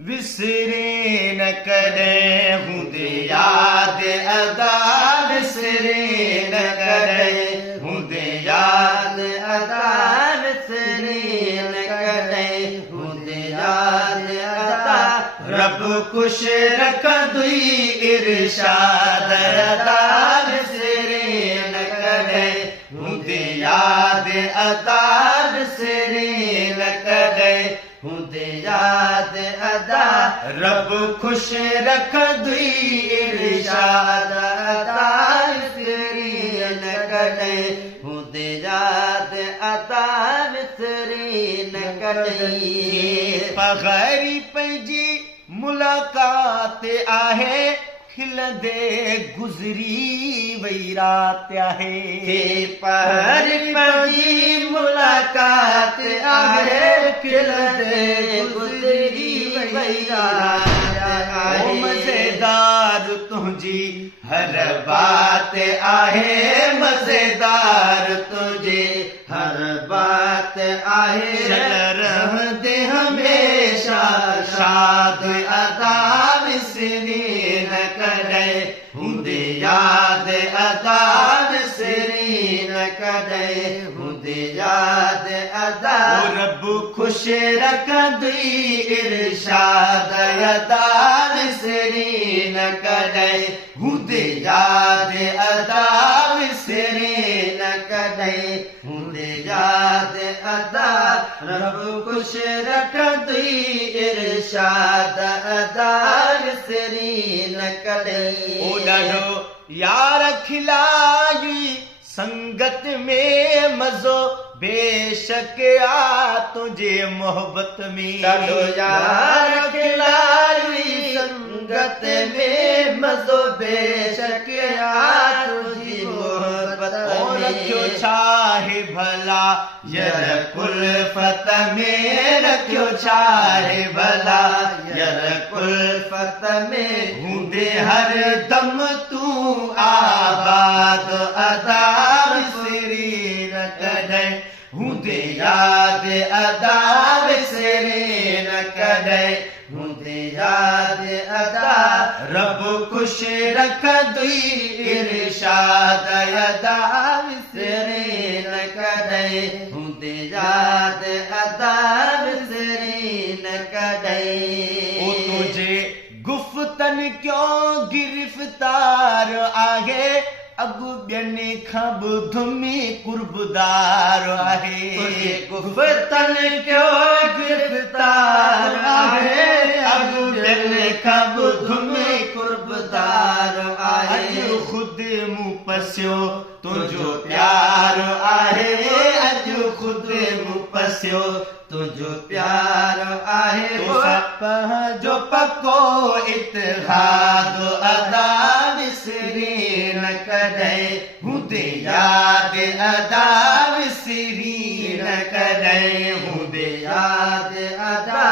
विसरे न कॾहिं हूंदे याद अदा विसरे न कॾहिं हूंदे याद अदा विसरे न कॾहिं हूंदे याद अदा रब खुश रखंदुई इरशाद अदा विसरे न कॾहिं हूंदे याद अदा विसरे न कॾहिं हूंदे याद अदा रब खुश रखंदुई इरशाद अदा विसरे न कॾहिं हूंदे याद अदा विसरे न कॾहिं पगरी पंहिंजी मुलाक़ात आहे खिलंदे गुज़री वई रात आहे पर पंहिंजी मुलाक़ात आहे खिलंदे गुज़री वई रात आहे मज़ेदार तुंहिंजी हर बात आहे मज़ेदार तुंहिंजी हर बात आहे रहंदे हमेशा शाद अदा विसरे न कॾहिं हूंदे याद अदा विसरे न कॾहिं हूंदे याद अदा रब खुश रखंदुई इरशाद अदा विसरे न कॾहिं हूंदे याद अदा विसरे न कॾहिं हूंदे याद अदा रब खुश रखंदुई इरशाद अदा विसरे न कॾहिं ओ ॾाढो यार खिलाई संगत में मज़ो बेशक आ तुझे मोहब्बत में ॾाढो यार खिलाई संगत में मज़ो बेशक आ तुझी मोहब्बत में रखियो छाहे भला यर कुल्फत में रखियो छाहे भला यर कुल्फत में हूंदे हर दम तू आबाद अदा विसरे न कॾहिं हूंदे याद अदा विसरे न कॾहिं हूंदे याद अदा रब खुश रखंदुई इरशाद अदा विसरे न कॾहिं हूंदे याद अदा विसरे न कॾहिं ओ तुझे गुफ्तन क्यों गिरफ्तार आहे अगु ॿियनि खां बि धुमी कुर्बदार आहे गुफ्तन क्यों गिरफ्तार आहे अगु ॿियनि खां बि धुमी कुर्बदार आहे ख़ुदि मूं पसियो तुंहिंजो प्यार आहे अॼु ख़ुदि मूं पसियो तुंहिंजो प्यार आहे पंहिंजो पको इतिहाद अदा विसरे न कॾहिं हूंदे याद अदा विसरे न कॾहिं हूंदे याद अदा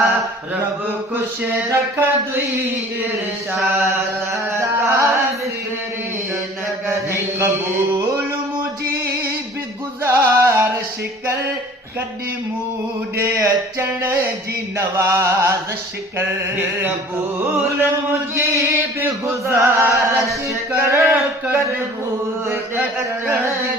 रब खुश रखंदुई इरशाद अदा विसरे न कॾहिं क़बूल मुजीब गुज़ारिश कर कॾहिं मूं ॾे अचण जी नवाज़िश कर क़बूल मुजीब गुज़ारिश कर कॾहिं मूं ॾे अचण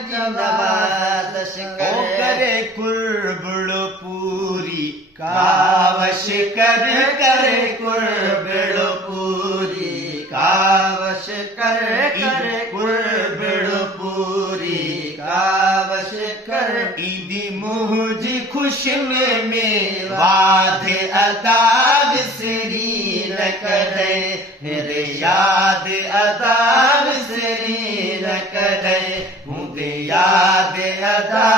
जी नवाज़िश कर करे कुर्बड़ पूरी कावश कर करे कुर्बड़ पूरी कावश कर करे कुर्बड़ पूरी कावश कर ईदी मुंहिंजी ख़ुशी में वाद अदा विसरी न कॾहिं हेरे याद अदा विसरी न कॾहिं हूंदे याद अदा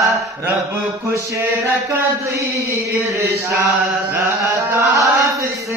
रब खुश रखंदुई इरशाद अदा विसरे